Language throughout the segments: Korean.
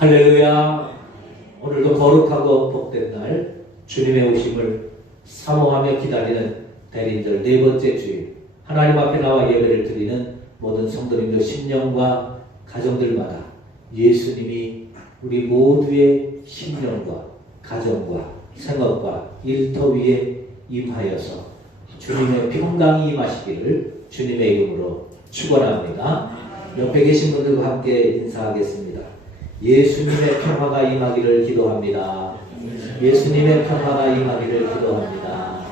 할렐루야. 오늘도 거룩하고 복된 날 주님의 오심을 사모하며 기다리는 대림절 네 번째 주일, 하나님 앞에 나와 예배를 드리는 모든 성도님들 심령과 가정들마다 예수님이 우리 모두의 심령과 가정과 생업과 일터 위에 임하여서 주님의 평강이 임하시기를 주님의 이름으로 축원합니다. 옆에 계신 분들과 함께 인사하겠습니다. 예수님의 평화가 임하기를 기도합니다. 예수님의 평화가 임하기를 기도합니다.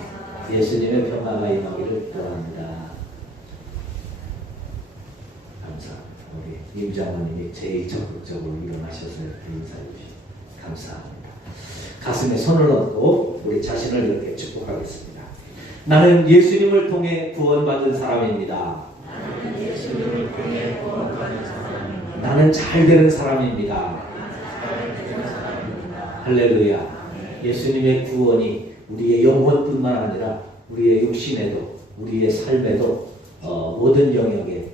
예수님의 평화가 임하기를 기도합니다. 감사합니다. 우리 임장모님이 제일 적극적으로 일어나셔서 인사해 주시고 감사합니다. 가슴에 손을 얹고 우리 자신을 이렇게 축복하겠습니다. 나는 예수님을 통해 구원받은 사람입니다. 나는 잘 되는 사람입니다. 할렐루야. 예수님의 구원이 우리의 영혼뿐만 아니라 우리의 육신에도 우리의 삶에도 모든 영역에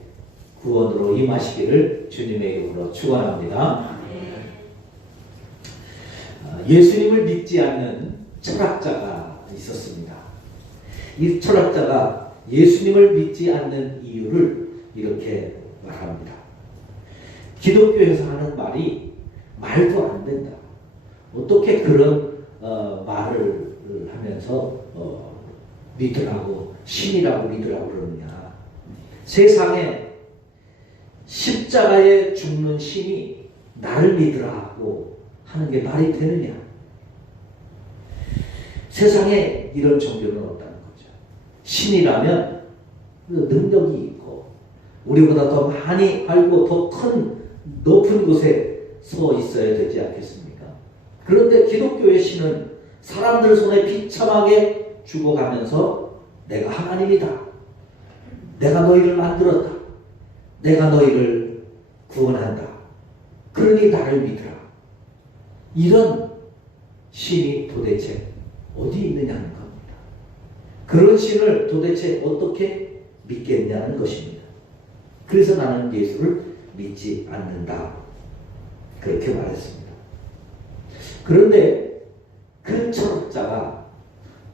구원으로 임하시기를 주님의 이름으로 축원합니다. 예수님을 믿지 않는 철학자가 있었습니다. 이 철학자가 예수님을 믿지 않는 이유를 이렇게 말합니다. 기독교에서 하는 말이 말도 안 된다. 어떻게 그런 말을 하면서 믿으라고, 신이라고 믿으라고 그러느냐. 세상에 십자가에 죽는 신이 나를 믿으라고 하는 게 말이 되느냐. 세상에 이런 종교는 없다는 거죠. 신이라면 능력이 있고 우리보다 더 많이 알고 더 큰 높은 곳에 서 있어야 되지 않겠습니까? 그런데 기독교의 신은 사람들 손에 비참하게 죽어가면서 내가 하나님이다. 내가 너희를 만들었다. 내가 너희를 구원한다. 그러니 나를 믿으라. 이런 신이 도대체 어디 있느냐는 겁니다. 그런 신을 도대체 어떻게 믿겠냐는 것입니다. 그래서 나는 예수를 믿지 않는다. 그렇게 말했습니다. 그런데 그 철학자가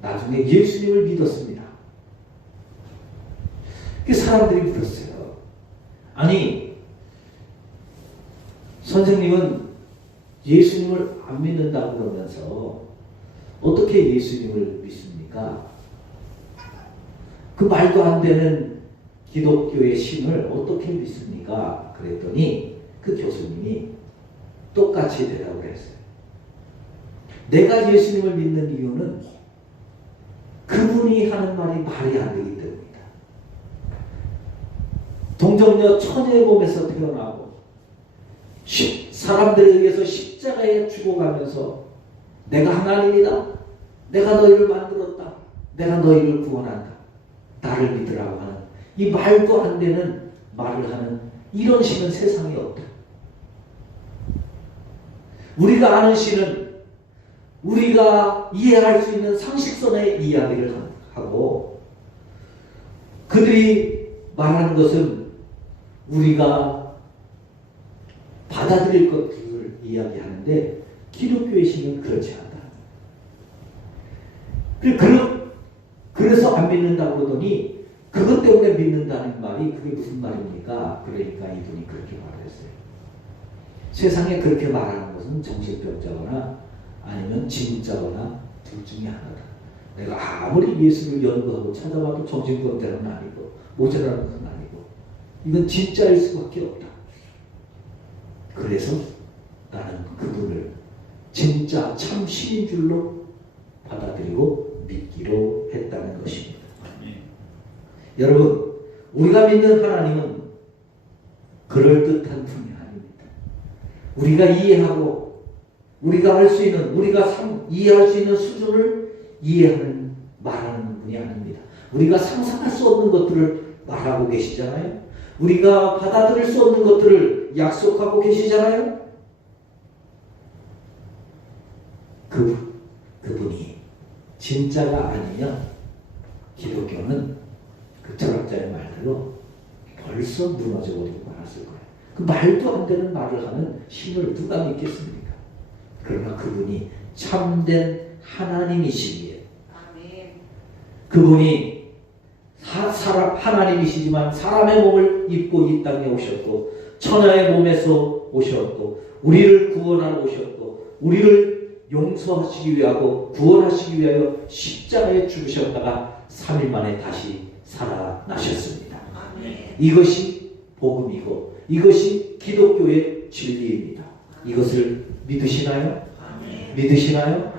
나중에 예수님을 믿었습니다. 그 사람들이 물었어요. 아니, 선생님은 예수님을 안 믿는다고 그러면서 어떻게 예수님을 믿습니까? 그 말도 안 되는 기독교의 신을 어떻게 믿습니까? 그랬더니 그 교수님이 똑같이 대답을 했어요. 내가 예수님을 믿는 이유는 그분이 하는 말이 말이 안 되기 때문이다. 동정녀 처녀의 몸에서 태어나고 사람들에 의해서 십자가에 죽어가면서 내가 하나님이다. 내가 너희를 만들었다. 내가 너희를 구원한다. 나를 믿으라고 하는 이 말도 안 되는 말을 하는 이런 신은 세상에 없다. 우리가 아는 신은 우리가 이해할 수 있는 상식선의 이야기를 하고 그들이 말하는 것은 우리가 받아들일 것들을 이야기하는데 기독교의 신은 그렇지 않다. 그래서 안 믿는다고 그러더니 그것 때문에 믿는다는 말이 그게 무슨 말입니까? 그러니까 이분이 그렇게 말했어요. 세상에 그렇게 말하는 것은 정신병자거나 아니면 진짜거나 둘 중에 하나다. 내가 아무리 예수를 연구하고 찾아봐도 정신병자는 아니고 모자라는 것은 아니고 이건 진짜일 수밖에 없다. 그래서 나는 그분을 진짜 참 신인 줄로 받아들이고 믿기로 했다는 것입니다. 여러분, 우리가 믿는 하나님은 그럴듯한 분이 아닙니다. 우리가 이해하고 우리가 할 수 있는, 우리가 이해할 수 있는 수준을 이해하는, 말하는 분이 아닙니다. 우리가 상상할 수 없는 것들을 말하고 계시잖아요. 우리가 받아들일 수 없는 것들을 약속하고 계시잖아요. 그분이 진짜가 아니면 기독교는 그 철학자의 말대로 벌써 무너져버리고 말았을 거예요. 그 말도 안 되는 말을 하는 신을 누가 믿겠습니까? 그러나 그분이 참된 하나님이시기에 그분이 하나님이시지만 사람의 몸을 입고 이 땅에 오셨고 천하의 몸에서 오셨고 우리를 구원하러 오셨고 우리를 용서하시기 위하고 구원하시기 위하여 십자가에 죽으셨다가 3일 만에 다시 살아나셨습니다. 이것이 복음이고 이것이 기독교의 진리입니다. 이것을 믿으시나요? 믿으시나요?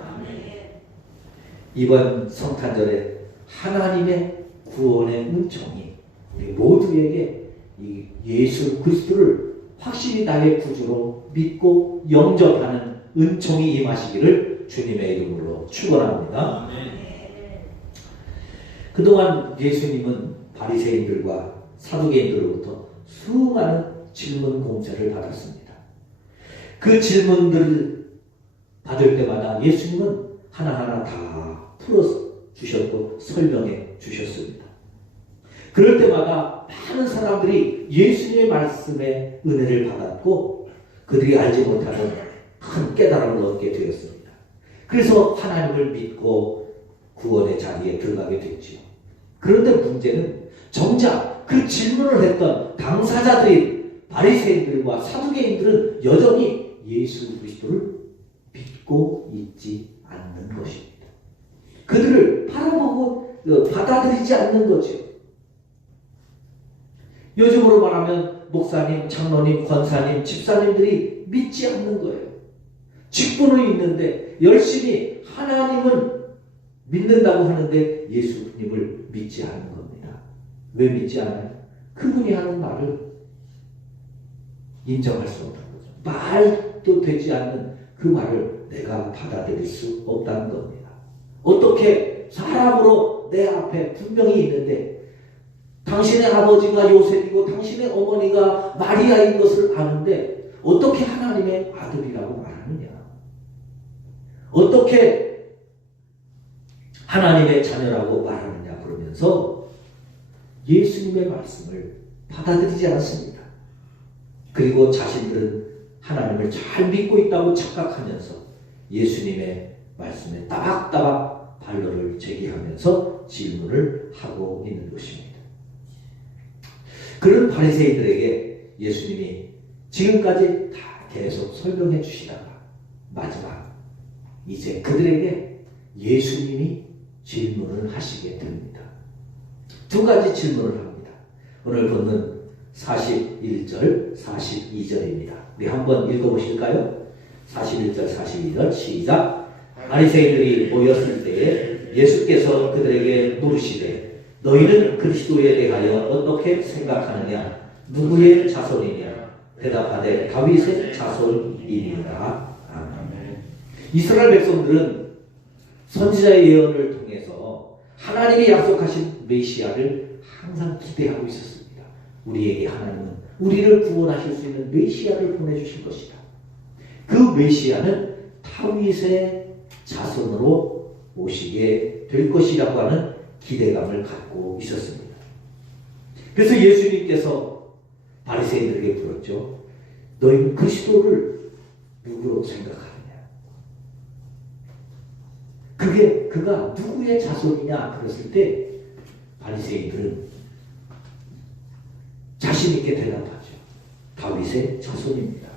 이번 성탄절에 하나님의 구원의 은총이 우리 모두에게 이 예수 그리스도를 확실히 나의 구주로 믿고 영접하는 은총이 임하시기를 주님의 이름으로 축원합니다. 그동안 예수님은 바리새인들과 사두개인들로부터 수많은 질문 공세를 받았습니다. 그 질문들을 받을 때마다 예수님은 하나하나 다 풀어주셨고 설명해 주셨습니다. 그럴 때마다 많은 사람들이 예수님의 말씀에 은혜를 받았고 그들이 알지 못하는 큰 깨달음을 얻게 되었습니다. 그래서 하나님을 믿고 구원의 자리에 들어가게 됐지요. 그런데 문제는 정작 그 질문을 했던 당사자들인 바리새인들과 사두개인들은 여전히 예수 그리스도를 믿고 있지 않는 것입니다. 그들을 바라보고 받아들이지 않는 거죠. 요즘으로 말하면 목사님, 장로님, 권사님, 집사님들이 믿지 않는 거예요. 직분은 있는데 열심히 하나님은 믿는다고 하는데 예수님을 믿지 않는 겁니다. 왜 믿지 않아요? 그분이 하는 말을 인정할 수 없다는 거죠. 말도 되지 않는 그 말을 내가 받아들일 수 없다는 겁니다. 어떻게 사람으로 내 앞에 분명히 있는데 당신의 아버지가 요셉이고 당신의 어머니가 마리아인 것을 아는데 어떻게 하나님의 아들이라고 말하느냐? 어떻게 하나님의 자녀라고 말하느냐? 그러면서 예수님의 말씀을 받아들이지 않습니다. 그리고 자신들은 하나님을 잘 믿고 있다고 착각하면서 예수님의 말씀에 따박따박 반론을 제기하면서 질문을 하고 있는 것입니다. 그런 바리새인들에게 예수님이 지금까지 다 계속 설명해 주시다가 마지막 이제 그들에게 예수님이 질문을 하시게 됩니다. 두 가지 질문을 합니다. 오늘 본문 41절, 42절입니다. 우리 한번 읽어보실까요? 41절, 42절 시작. 바리새인들이 모였을 때에 예수께서 그들에게 물으시되 너희는 그리스도에 대하여 어떻게 생각하느냐? 누구의 자손이냐? 대답하되 다윗의 자손이니라. 아멘. 이스라엘 백성들은 선지자의 예언을 통해서 하나님이 약속하신 메시아를 항상 기대하고 있었습니다. 우리에게 하나님은 우리를 구원하실 수 있는 메시아를 보내주실 것이다. 그 메시아는 다윗의 자손으로 오시게 될 것이라고 하는 기대감을 갖고 있었습니다. 그래서 예수님께서 바리새인들에게 물었죠. 너희는 그리스도를 누구로 생각하느냐? 그가 누구의 자손이냐? 그랬을 때 바리새인들은 자신 있게 대답하죠. 다윗의 자손입니다.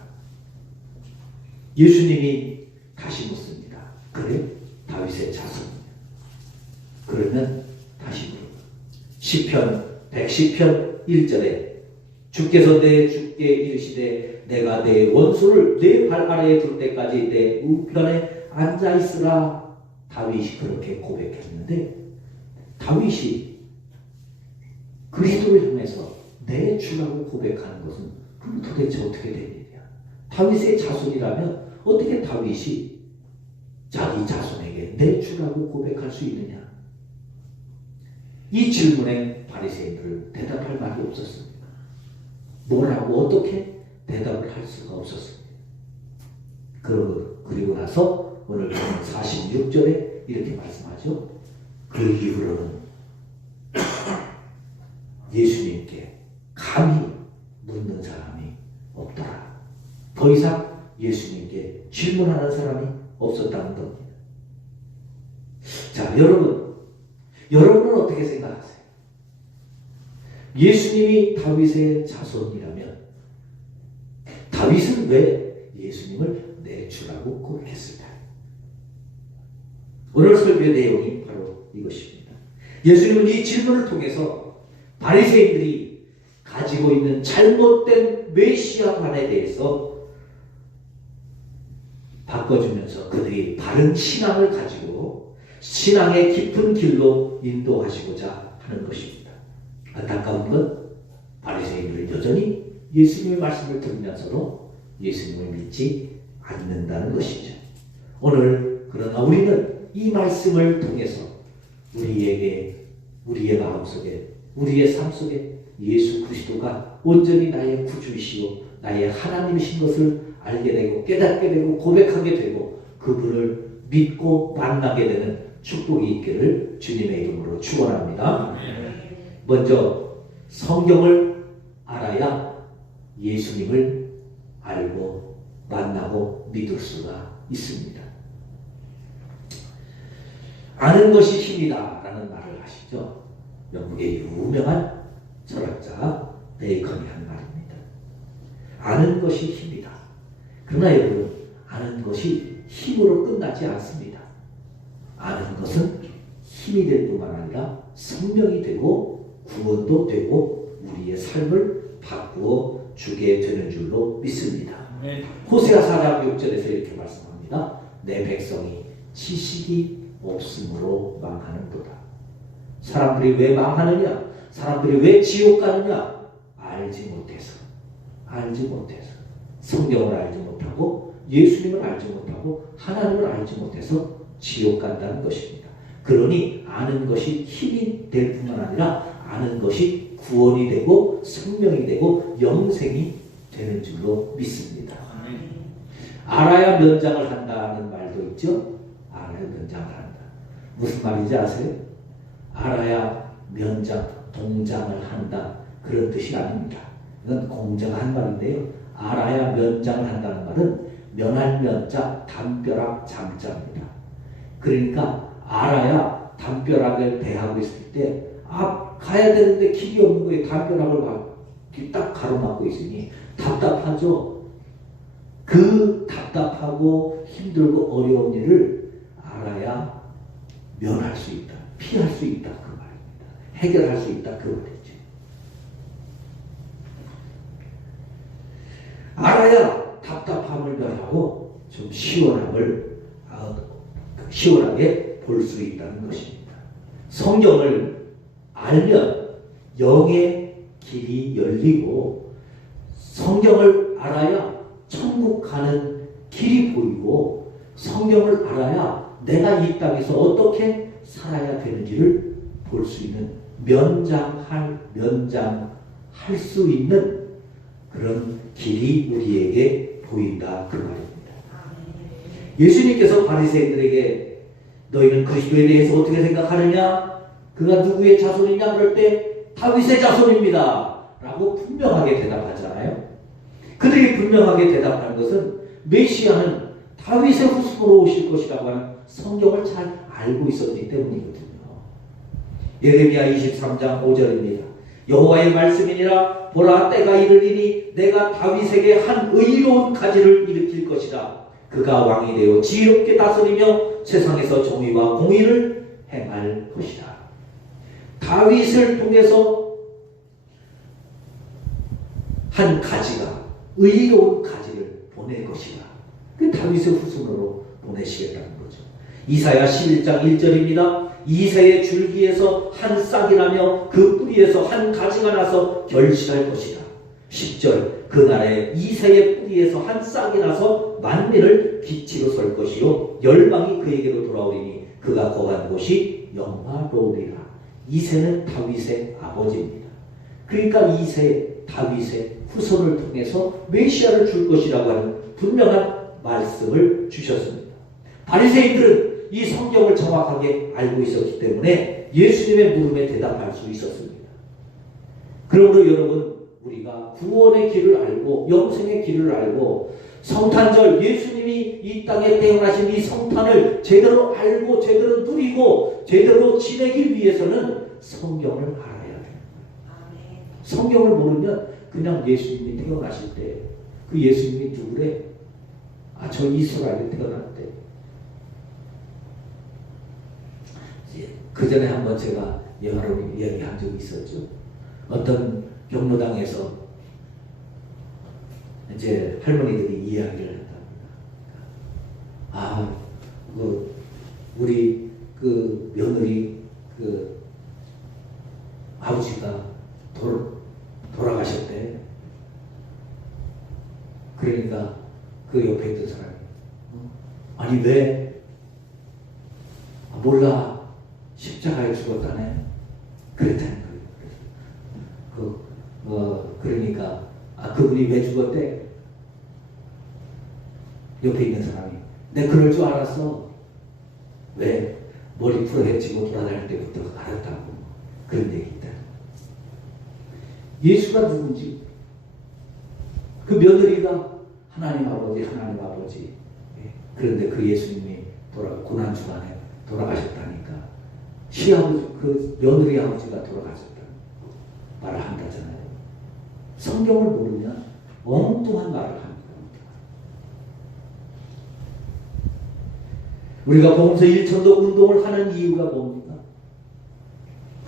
예수님이 다시 묻습니다. 그래? 다윗의 자손이냐? 그러면 다시 물어요. 시편 110편 1절에 주께서 내 주께 이르시되 내가 내 원수를 내 발 아래에 둘 때까지 내 우편에 앉아있으라. 다윗이 그렇게 고백했는데 다윗이 그리스도를 향해서 내 주라고 고백하는 것은 그럼 도대체 어떻게 된 일이야? 다윗의 자손이라면 어떻게 다윗이 자기 자손에게 내 주라고 고백할 수 있느냐? 이 질문에 바리새인들은 대답할 말이 없었습니다. 뭐라고 어떻게 대답을 할 수가 없었습니다. 그리고 나서 오늘 46절에 이렇게 말씀하죠. 그 이후로는 예수님께 감히 묻는 사람이 더 이상 예수님께 질문하는 사람이 없었다는 겁니다. 자, 여러분은 어떻게 생각하세요? 예수님이 다윗의 자손이라면 다윗은 왜 예수님을 내 주라고 고백했을까요? 오늘 설교의 내용이 바로 이것입니다. 예수님은 이 질문을 통해서 바리새인들이 가지고 있는 잘못된 메시아관에 대해서 바꿔주면서 그들이 바른 신앙을 가지고 신앙의 깊은 길로 인도하시고자 하는 것입니다. 안타까운 건 바리새인들은 여전히 예수님의 말씀을 들으면서도 예수님을 믿지 않는다는 것이죠. 오늘 그러나 우리는 이 말씀을 통해서 우리의 마음속에 우리의 삶 속에 예수 그리스도가 온전히 나의 구주이시고 나의 하나님이신 것을 알게 되고 깨닫게 되고 고백하게 되고 그분을 믿고 만나게 되는 축복이 있기를 주님의 이름으로 축원합니다. 먼저 성경을 알아야 예수님을 알고 만나고 믿을 수가 있습니다. 아는 것이 힘이다 라는 말을 아시죠? 영국의 유명한 철학자 베이컨이 한 말입니다. 아는 것이 힘이다. 그러나 여러분, 아는 것이 힘으로 끝나지 않습니다. 아는 것은 힘이 될 뿐만 아니라 생명이 되고 구원도 되고 우리의 삶을 바꾸어 주게 되는 줄로 믿습니다. 호세아 4장 6절에서 이렇게 말씀합니다. 내 백성이 지식이 없으므로 망하는도다. 사람들이 왜 망하느냐? 사람들이 왜 지옥 가느냐? 알지 못해서. 성경을 알지 못하고 예수님을 알지 못하고 하나님을 알지 못해서 지옥 간다는 것입니다. 그러니 아는 것이 힘이 될 뿐만 아니라 아는 것이 구원이 되고 생명이 되고 영생이 되는 줄로 믿습니다. 알아야 면장을 한다는 말도 있죠. 알아야 면장을 한다. 무슨 말인지 아세요? 알아야 동장을 한다. 그런 뜻이 아닙니다. 이건 공정한 말인데요. 알아야 면장을 한다는 말은 면할 면자, 담벼락 장자입니다. 그러니까 알아야 담벼락을 대하고 있을 때 가야 되는데 길이 없는 거에 담벼락을 딱 가로막고 있으니 답답하죠. 그 답답하고 힘들고 어려운 일을 알아야 면할 수 있다. 피할 수 있다. 그 말입니다. 해결할 수 있다. 그 말이죠. 알아야 답답함을 면하고 좀 시원하게 볼 수 있다는 것입니다. 성경을 알면 영의 길이 열리고 성경을 알아야 천국 가는 길이 보이고 성경을 알아야 내가 이 땅에서 어떻게 살아야 되는지를 볼 수 있는 면장할 수 있는 그런 길이 우리에게 보인다 그 말입니다. 예수님께서 바리새인들에게 너희는 그리스도에 대해서 어떻게 생각하느냐? 그가 누구의 자손이냐? 그럴 때 다윗의 자손입니다 라고 분명하게 대답하잖아요. 그들이 분명하게 대답하는 것은 메시아는 다윗의 후손으로 오실 것이라고 하는 성경을 잘 알고 있었기 때문이거든요. 예레미야 23장 5절입니다. 여호와의 말씀이니라 보라 때가 이르리니 내가 다윗에게 한 의로운 가지를 일으킬 것이다. 그가 왕이 되어 지혜롭게 다스리며 세상에서 정의와 공의를 행할 것이다. 다윗을 통해서 한 가지가 의로운 가지를 보낼 것이다. 그 다윗의 후손으로 보내시겠다는 거죠. 이사야 11장 1절입니다. 이새의 줄기에서 한 싹이 나며 그 뿌리에서 한 가지가 나서 결실할 것이다. 10절 그날에 이새의 뿌리에서 한 싹이 나서 만민을 기치로 설 것이요 열방이 그에게로 돌아오리니 그가 거한 곳이 영화로우리라. 이새는 다윗의 아버지입니다. 그러니까 이새 다윗의 후손을 통해서 메시아를 줄 것이라고 하는 분명한 말씀을 주셨습니다. 바리새인들은 이 성경을 정확하게 알고 있었기 때문에 예수님의 물음에 대답할 수 있었습니다. 그러므로 여러분, 우리가 구원의 길을 알고 영생의 길을 알고 성탄절, 예수님이 이 땅에 태어나신 이 성탄을 제대로 알고 제대로 누리고 제대로 지내기 위해서는 성경을 알아야 돼요. 성경을 모르면 그냥 예수님이 태어나실 때 그 예수님이 누구래? 아, 저 이스라엘에 태어났대. 그 전에 한번 제가 여러 이야기한 적이 있었죠. 어떤 경로당에서 이제 할머니들이 이야기를 한답니다. 아, 우리 그 며느리 그 아버지가 돌아가셨대. 그러니까 그 옆에 있던 사람이 아니 왜? 아, 몰라. 십자가에 죽었다네. 그랬다는 거예요. 그러니까 그분이 왜 죽었대? 옆에 있는 사람이 내 그럴 줄 알았어. 왜? 머리 풀어헤치고 돌아다닐 때부터 알았다고. 그런 얘기 있다. 예수가 누군지, 그 며느리가 하나님 아버지. 그런데 그 예수님이 고난 주간에 돌아가셨다니까 시아버지, 그 며느리 아버지가 돌아가셨다고 말을 한다잖아요. 성경을 모르면 엉뚱한 말을 합니다. 우리가 복음서 1천도 운동을 하는 이유가 뭡니까?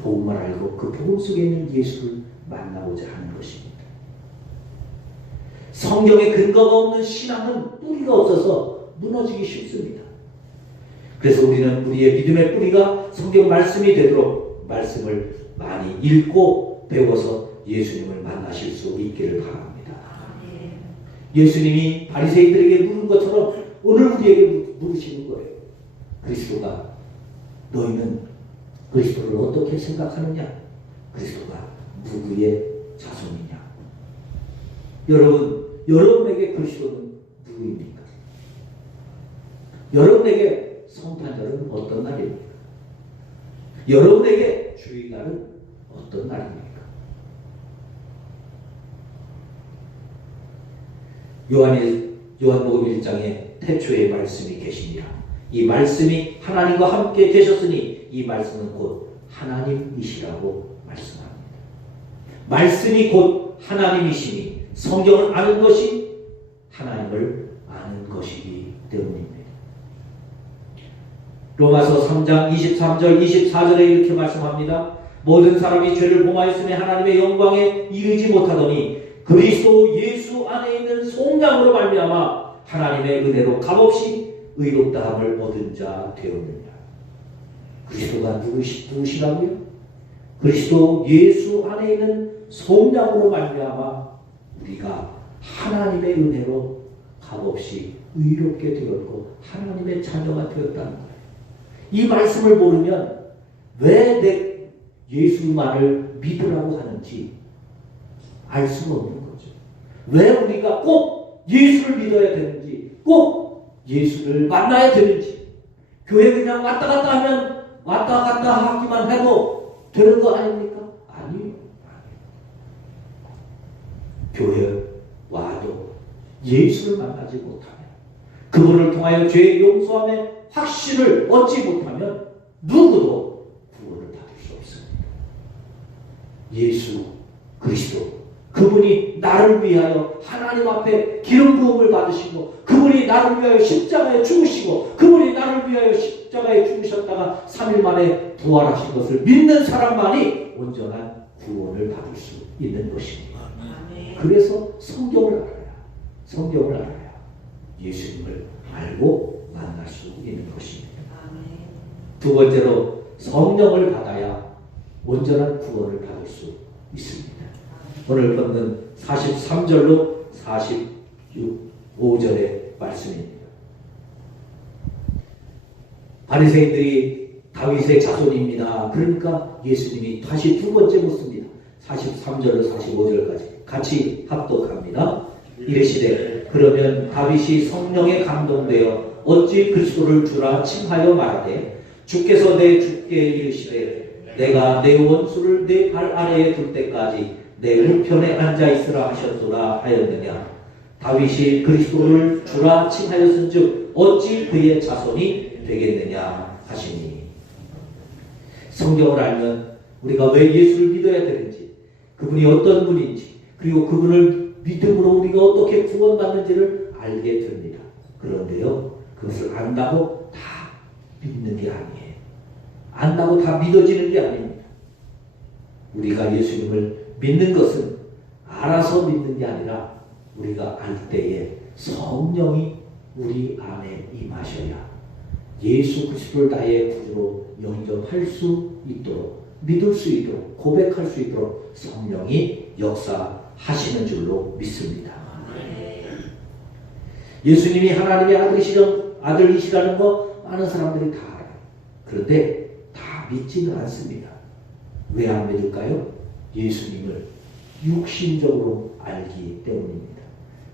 복음을 알고 그 복음 속에 있는 예수를 만나고자 하는 것입니다. 성경에 근거가 없는 신앙은 뿌리가 없어서 무너지기 쉽습니다. 그래서 우리는 우리의 믿음의 뿌리가 성경 말씀이 되도록 말씀을 많이 읽고 배워서 예수님을 만나실 수 있기를 바랍니다. 예수님이 바리새인들에게 물은 것처럼 오늘 우리에게 물으시는 거예요. 그리스도가, 너희는 그리스도를 어떻게 생각하느냐? 그리스도가 누구의 자손이냐? 여러분에게 그리스도는 누구입니까? 여러분에게 성탄절은 어떤 날입니까? 여러분에게 주일날은 어떤 날입니까? 요한복음 1장에 태초에 말씀이 계시니라. 이 말씀이 하나님과 함께 계셨으니 이 말씀은 곧 하나님이시라고 말씀합니다. 말씀이 곧 하나님이시니 성경을 아는 것이 하나님을 아는 것이기 때문입니다. 로마서 3장 23절 24절에 이렇게 말씀합니다. 모든 사람이 죄를 범하였으니 하나님의 영광에 이르지 못하더니 그리스도 예수 안에 있는 속량으로 말미암아 하나님의 은혜로 값없이 의롭다함을 얻은 자 되었느냐. 그리스도가 누구시라고요? 그리스도 예수 안에 있는 속량으로 말미암아 우리가 하나님의 은혜로 값없이 의롭게 되었고 하나님의 자녀가 되었다는 거예요. 이 말씀을 모르면 왜 내 예수만을 믿으라고 하는지 알 수가 없는 거죠. 왜 우리가 꼭 예수를 믿어야 되는지, 꼭 예수를 만나야 되는지, 교회 그냥 왔다 갔다 하면 왔다 갔다 하기만 해도 되는 거 아닙니까? 아니요. 교회에 와도 예수를 만나지 못하면, 그분을 통하여 죄의 용서함의 확신을 얻지 못하면 누구도 구원을 받을 수 없습니다. 예수 그리스도, 그분이 나를 위하여 하나님 앞에 기름 부음을 받으시고, 그분이 나를 위하여 십자가에 죽으시고, 그분이 나를 위하여 십자가에 죽으셨다가 3일 만에 부활하신 것을 믿는 사람만이 온전한 구원을 받을 수 있는 것입니다. 그래서 성경을 알아야 예수님을 알고 만날 수 있는 것입니다. 두 번째로 성령을 받아야 온전한 구원을 받을 수 있습니다. 오늘 본문 43절로 45절의 말씀입니다. 바리새인들이 다윗의 자손입니다. 그러니까 예수님이 다시 두 번째 묻습니다. 43절로 45절까지 같이 합독합니다. 이르시되 그러면 다윗이 성령에 감동되어 어찌 그리스도를 주라 칭하여 말하되 주께서 내 주께 이르시되 내가 내 원수를 내 발 아래에 둘 때까지 내 우편에 앉아 있으라 하셨소라 하였느냐. 다윗이 그리스도를 주라 칭하였은즉 어찌 그의 자손이 되겠느냐 하시니. 성경을 알면 우리가 왜 예수를 믿어야 되는지, 그분이 어떤 분인지, 그리고 그분을 믿음으로 우리가 어떻게 구원받는지를 알게 됩니다. 그런데요, 그것을 안다고 다 믿는 게 아니에요. 안다고 다 믿어지는 게 아닙니다. 우리가 예수님을 믿는 것은 알아서 믿는 게 아니라 우리가 알 때에 성령이 우리 안에 임하셔야 예수 그리스도를 나의 구주로 영접할 수 있도록, 믿을 수 있도록, 고백할 수 있도록 성령이 역사하시는 줄로 믿습니다. 예수님이 하나님의 아들이시라는 거 많은 사람들이 다 알아요. 그런데 다 믿지는 않습니다. 왜 안 믿을까요? 예수님을 육신적으로 알기 때문입니다.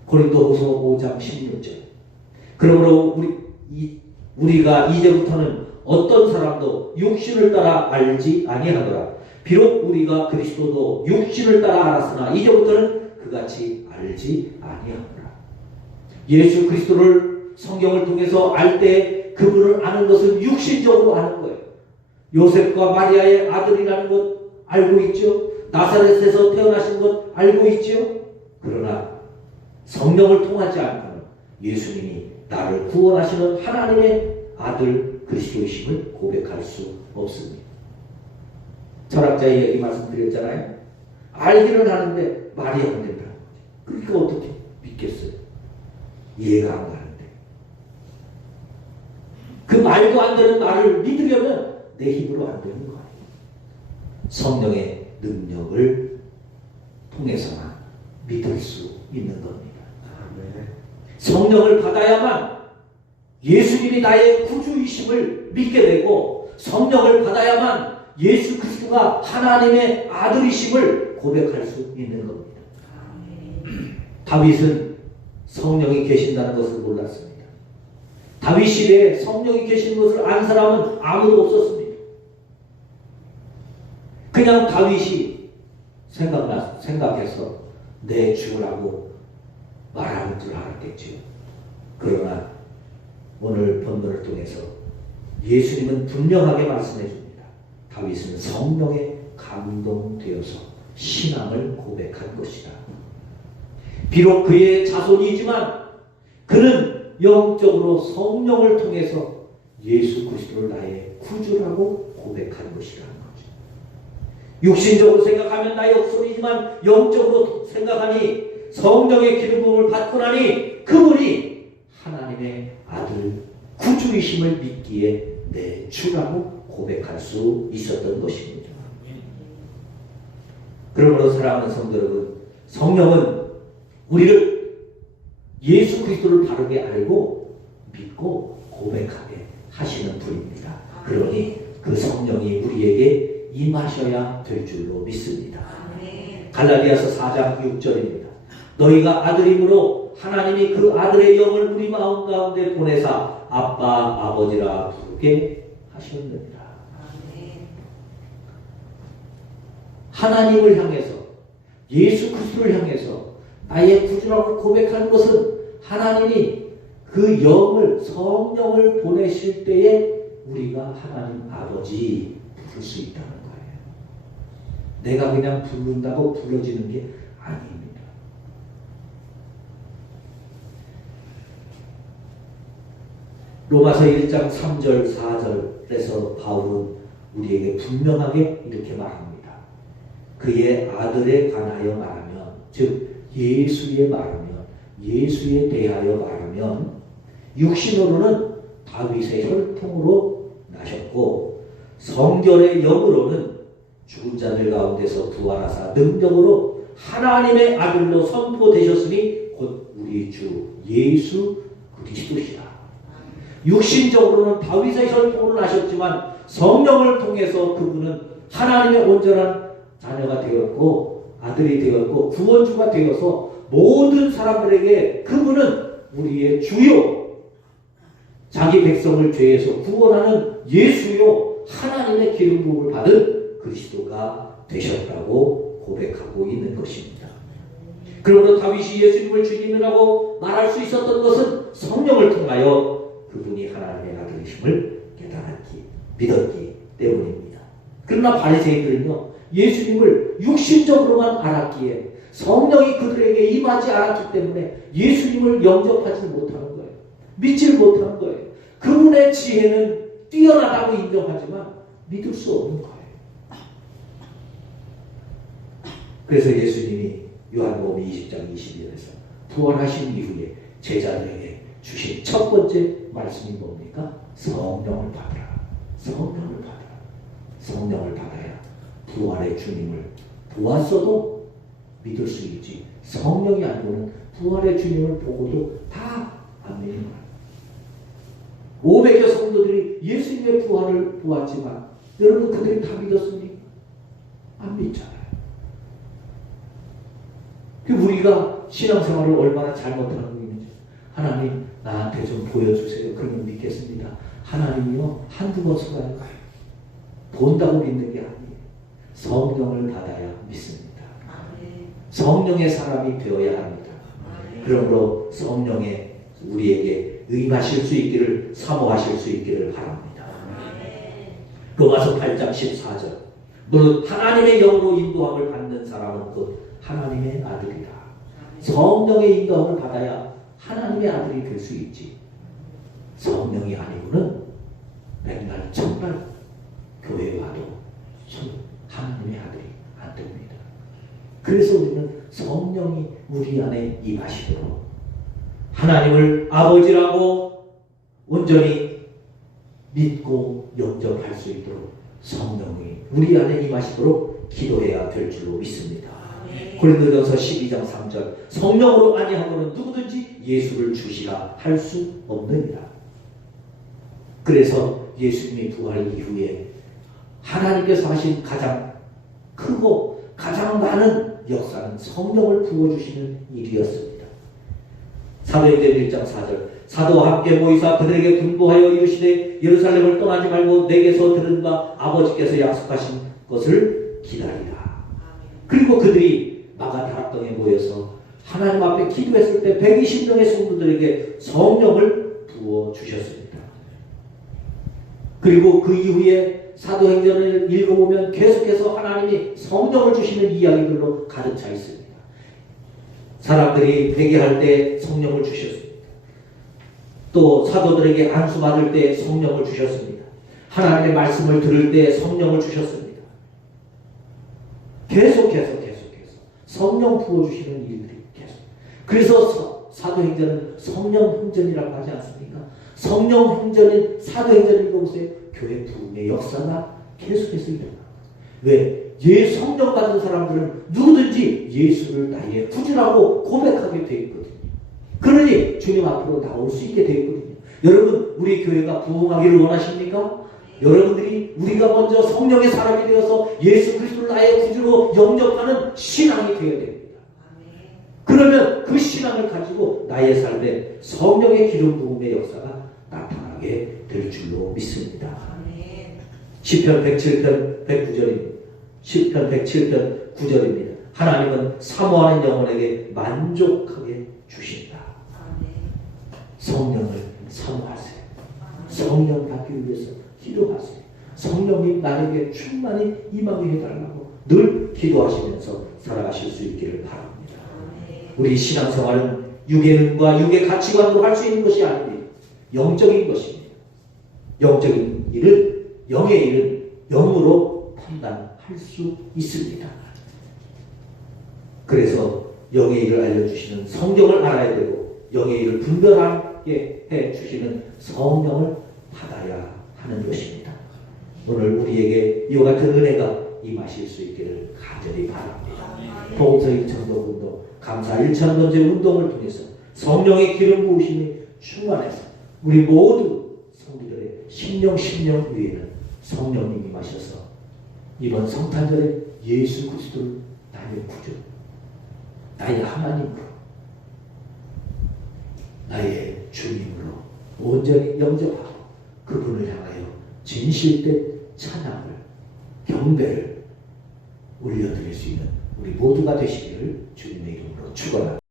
고린도후서 5장 16절. 그러므로 우리가 이제부터는 어떤 사람도 육신을 따라 알지 아니하노라. 비록 우리가 그리스도도 육신을 따라 알았으나 이제부터는 그같이 알지 아니하노라. 예수 그리스도를 성경을 통해서 알 때 그분을 아는 것은 육신적으로 아는 거예요. 요셉과 마리아의 아들이라는 것 알고 있죠. 나사렛에서 태어나신 것 알고 있죠. 그러나 성령을 통하지 않고는 예수님이 나를 구원하시는 하나님의 아들 그리스도이심을 고백할 수 없습니다. 철학자의 얘기 말씀드렸잖아요. 알기는 하는데 말이 안 된다는 거죠. 그러니까 어떻게 믿겠어요? 이해가 안 가는데. 그 말도 안 되는 말을 믿으려면 내 힘으로 안 되는 거예요. 성령의 능력을 통해서만 믿을 수 있는 겁니다. 성령을 받아야만 예수님이 나의 구주이심을 믿게 되고, 성령을 받아야만 예수 그리스도가 하나님의 아들이심을 고백할 수 있는 겁니다. 다윗은 성령이 계신다는 것을 몰랐습니다. 다윗 시대에 성령이 계신 것을 안 사람은 아무도 없었습니다. 그냥 다윗이 생각해서 내 주라고 말하는 줄 알았겠죠. 그러나 오늘 본문을 통해서 예수님은 분명하게 말씀해 줍니다. 다윗은 성령에 감동되어서 신앙을 고백한 것이다. 비록 그의 자손이지만 그는 영적으로 성령을 통해서 예수 그리스도를 나의 구주라고 고백한 것이라는 거죠. 육신적으로 생각하면 나의 옥손이지만 영적으로 생각하니 성령의 기름 부음을 받고 나니 그분이 하나님의 아들 구주이심을 믿기에 내 주라고 고백할 수 있었던 것입니다. 그러므로 사랑하는 성도 여러분, 성령은 우리를 예수 그리스도를 바르게 알고 믿고 고백하게 하시는 분입니다. 그러니 그 성령이 우리에게 임하셔야 될 줄로 믿습니다. 갈라디아서 4장 6절입니다. 너희가 아들임으로 하나님이 그 아들의 영을 우리 마음 가운데 보내사 아빠 아버지라 부르게 하셨느니라. 하나님을 향해서, 예수 그리스도를 향해서 나의 구주라고 고백하는 것은 하나님이 그 영을, 성령을 보내실 때에 우리가 하나님 아버지 부를 수 있다는 거예요. 내가 그냥 부른다고 불러지는 게 아닙니다. 로마서 1장 3절 4절에서 바울은 우리에게 분명하게 이렇게 말합니다. 그의 아들에 관하여 말하면, 즉 예수에 말하면, 예수에 대하여 말하면 육신으로는 다윗의 혈통으로 나셨고 성결의 영으로는 죽은 자들 가운데서 부활하사 능력으로 하나님의 아들로 선포되셨으니 곧 우리 주 예수 그리스도시라. 육신적으로는 다윗의 혈통으로 나셨지만 성령을 통해서 그분은 하나님의 온전한 자녀가 되었고 아들이 되었고 구원주가 되어서 모든 사람들에게 그분은 우리의 주요, 자기 백성을 죄에서 구원하는 예수요, 하나님의 기름 부음을 받은 그리스도가 되셨다고 고백하고 있는 것입니다. 그러므로 다윗이 예수님을 주님이라고 말할 수 있었던 것은 성령을 통하여 그분이 하나님의 아들이심을 깨달았기, 믿었기 때문입니다. 그러나 바리새인들은요, 예수님을 육신적으로만 알았기에 성령이 그들에게 임하지 않았기 때문에 예수님을 영접하지 못하는 거예요. 믿지 못하는 거예요. 그분의 지혜는 뛰어나다고 인정하지만 믿을 수 없는 거예요. 그래서 예수님이 요한복음 20장 22절에서 부활하신 이후에 제자들에게 주신 첫 번째 말씀이 뭡니까? 성령을 받으라. 성령을 받으라. 성령을 받아야 부활의 주님을 보았어도 믿을 수 있지. 성령이 아니고는 부활의 주님을 보고도 다 안 믿는 거예요. 500여 성도들이 예수님의 부활을 보았지만 여러분 그들이 다 믿었습니까? 안 믿잖아요. 우리가 신앙생활을 얼마나 잘못하는 것인지 하나님 나한테 좀 보여주세요. 그러면 믿겠습니다. 하나님이요 한두 번 속아요. 본다고 믿는 게 아니에요. 성령을 받아야 믿습니다. 성령의 사람이 되어야 합니다. 그러므로 성령에 우리에게 임하실 수 있기를 사모하실 수 있기를 바랍니다. 로마서 8장 14절 무릇 하나님의 영으로 인도함을 받는 사람은 곧 하나님의 아들이다. 성령의 인도함을 받아야 하나님의 아들이 될 수 있지. 성령이 아니고는 백날 천날 교회에 와도 하나님의 아들이 안 됩니다. 그래서 우리는 성령이 우리 안에 임하시도록 하나님을 아버지라고 온전히 믿고 영접할 수 있도록 성령이 우리 안에 임하시도록 기도해야 될 줄로 믿습니다. 고린도전서 12장 3절 성령으로 아니하고는 누구든지 예수를 주시라 할 수 없느니라. 그래서 예수님이 부활 이후에 하나님께서 하신 가장 크고 가장 많은 역사는 성령을 부어주시는 일이었습니다. 사도행전 1장 4절 사도와 함께 모이사 그들에게 분부하여 이르시되 예루살렘을 떠나지 말고 내게서 들은 바 아버지께서 약속하신 것을 기다리라. 그리고 그들이 마가다락방에 모여서 하나님 앞에 기도했을 때 120명의 성도들에게 성령을 부어주셨습니다. 그리고 그 이후에 사도행전을 읽어보면 계속해서 하나님이 성령을 주시는 이야기들로 가득 차 있습니다. 사람들이 회개할 때 성령을 주셨습니다. 또 사도들에게 안수받을 때 성령을 주셨습니다. 하나님의 말씀을 들을 때 성령을 주셨습니다. 계속해서 성령 부어주시는 일들이 계속. 그래서 사도행전은 성령행전이라고 하지 않습니까? 성령행전인 사도행전을 읽어보세요. 교회 부흥의 역사가 계속해서 일어납니다. 왜? 성령 받은 사람들은 누구든지 예수를 나의 구주라고 고백하게 되어 있거든요. 그러니 주님 앞으로 나올 수 있게 되어 있거든요. 여러분 우리 교회가 부흥하기를 원하십니까? 여러분들이 우리가 먼저 성령의 사람이 되어서 예수 그리스도를 나의 구주로 영접하는 신앙이 되어야 됩니다. 그러면 그 신앙을 가지고 나의 삶에 성령의 기름 부음의 역사가 나타나게 될 줄로 믿습니다. 시편 107편 109절입니다. 시편 107편 9절입니다. 하나님은 사모하는 영혼에게 만족하게 주신다. 성령을 사모하세요. 성령 받기 위해서 기도하세요. 성령이 나에게 충만히 임하게 해달라고 늘 기도하시면서 살아가실 수 있기를 바랍니다. 우리 신앙생활은 육의 능과 육의 가치관으로 할 수 있는 것이 아닙니다. 영적인 것입니다. 영적인 일은 영의 일은 영으로 판단할 수 있습니다. 그래서 영의 일을 알려주시는 성경을 알아야 되고 영의 일을 분별하게 해주시는 성령을 받아야 하는 것입니다. 오늘 우리에게 이와 같은 은혜가 임하실 수 있기를 간절히 바랍니다. 복음서 1천도 운동, 감사 1천 번째 운동을 통해서 성령의 기름 부으심이 충만해서 우리 모두 성도들의 심령 위에는 성령님이 임하셔서 이번 성탄절에 예수 그리스도를 나의 구주, 나의 하나님으로, 나의 주님으로 온전히 영접하고 그분을 향하여 진실된 찬양을, 경배를 올려드릴 수 있는 우리 모두가 되시기를 주님의 이름으로 죽어라.